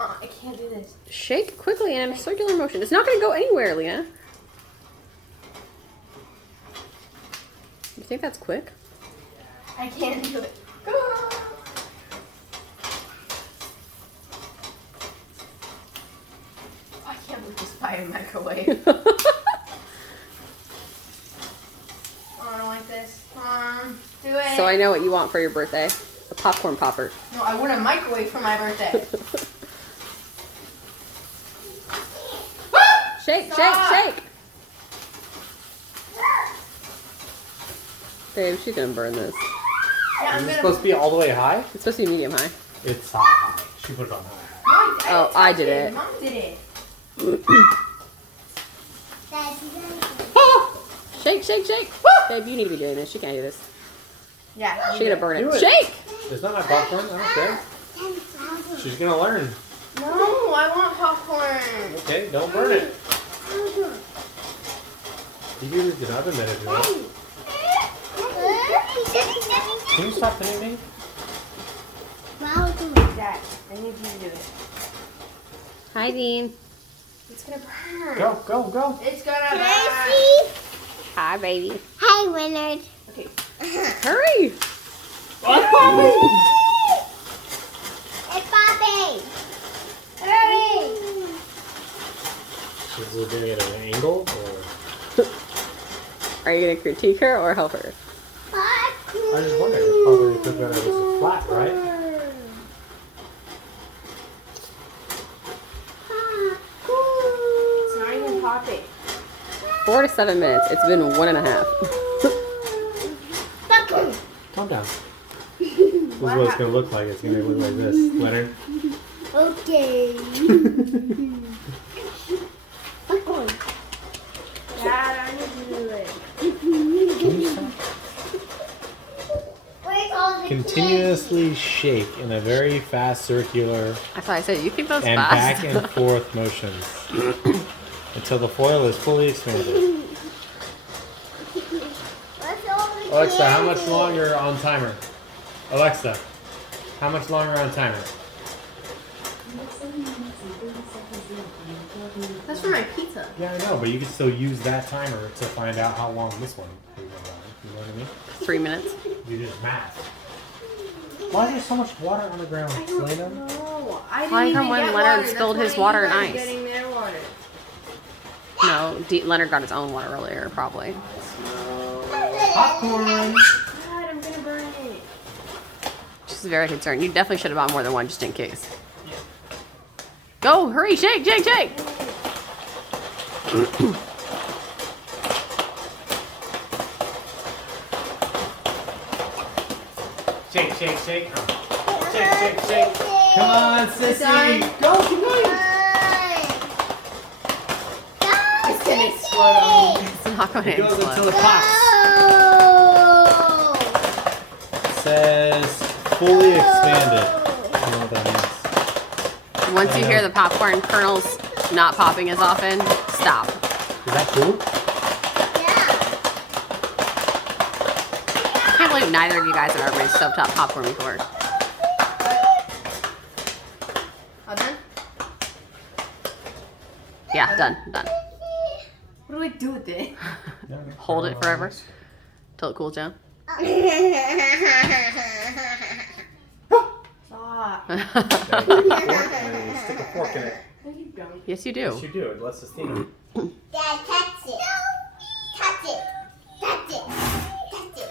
I can't do this. Shake quickly in a circular motion. It's not going to go anywhere, Lena. You think that's quick? I can't do it. I can't believe this fire microwave. Oh, I don't like this. Do it. So I know what you want for your birthday. A popcorn popper. No, I want a microwave for my birthday. Shake, Stop. shake, shake! Babe, she's gonna burn this. Yeah, Is it supposed to be all the way high? It's supposed to be medium high. It's high. She put it on high. Oh, I did it. Mom did it. Shake, shake, shake! Babe, you need to be doing this. She can't do this. Yeah. She's gonna burn Do it. it. Shake! It's not my popcorn. I don't care. She's gonna learn. No, I want popcorn. Okay, don't burn it. You can use the oven if you want. Can you stop hitting me? Dad, I need you to do it. Hi, Dean. It's gonna burn. Go, go, go. It's gonna burn. Hi, baby. Hi, Leonard. Okay. Hurry! It's Bobby. Hurry. She's doing it at an angle, or Are you gonna critique her or help her? I just wondered. It's probably because it was flat, right? It's not even popping. 4 to 7 minutes. It's been 1.5. Calm down. This is what it's gonna look like. It's gonna look like this. Leonard. Okay. Dad, I need to do it. Can you stop? Where's all the Continuously shake in a very fast circular That's why I said you think that's and fast. back and forth motions until the foil is fully expanded. Where's all the Alexa, how much candy? longer on timer? Alexa, how much longer on timer? That's for my pizza. Yeah, I know, but you can still use that timer to find out how long this one is going on. You know what I mean? 3 minutes. You just math. Why is there so much water on the ground, Lena? No, I didn't Why even come when get Leonard water. spilled That's his why water you and guys ice? Getting their water. No, Leonard got his own water earlier, probably. Popcorn! God, I'm gonna burn it. She's very concerned. You definitely should have bought more than one just in case. Go, hurry, shake, shake, shake! Shake, shake, shake. Shake, shake, shake. Come on, sissy. Go, keep going. It's gonna explode on me. It's not going to It goes until explode. it pops. It says fully expanded. I don't know what that means. Once you hear the popcorn kernels not popping as often, stop. Is that cool? I can't believe neither of you guys have ever made stovetop popcorn before. All done? Yeah, done, done. What do I do with it? Hold it forever till it cools down. Stop. Take a fork and stick a fork in it. No, you don't. Yes, you Yes, do. you do. It lets the steam. Dad, touch it. Touch it. Touch it. Touch it.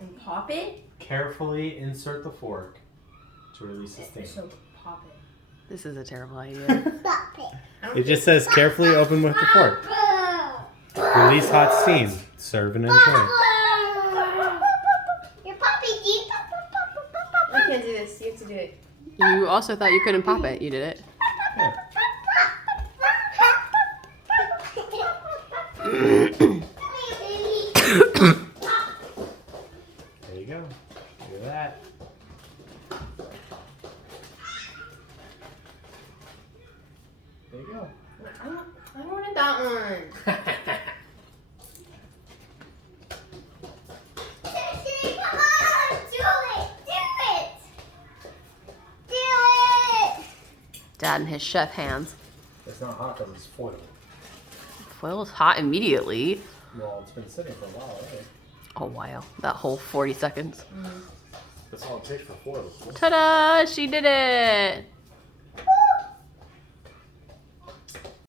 And pop it? Carefully insert the fork to release the steam. So pop it. This is a terrible idea. Stop it. It just says carefully open with the fork. Release hot steam. Serve and enjoy. Your puppy deep. I can't do this. You have to do it. You also thought you couldn't pop it. You did it. Yeah. There you go. Look at that. There you go. I wanted that one. Come on, do it. Do Dad and his chef hands. It's not hot because it's foil. Foil is hot immediately. Well, it's been sitting for a while, right? Oh wow, that whole 40 seconds. That's all it takes for foil. Ta-da! She did it!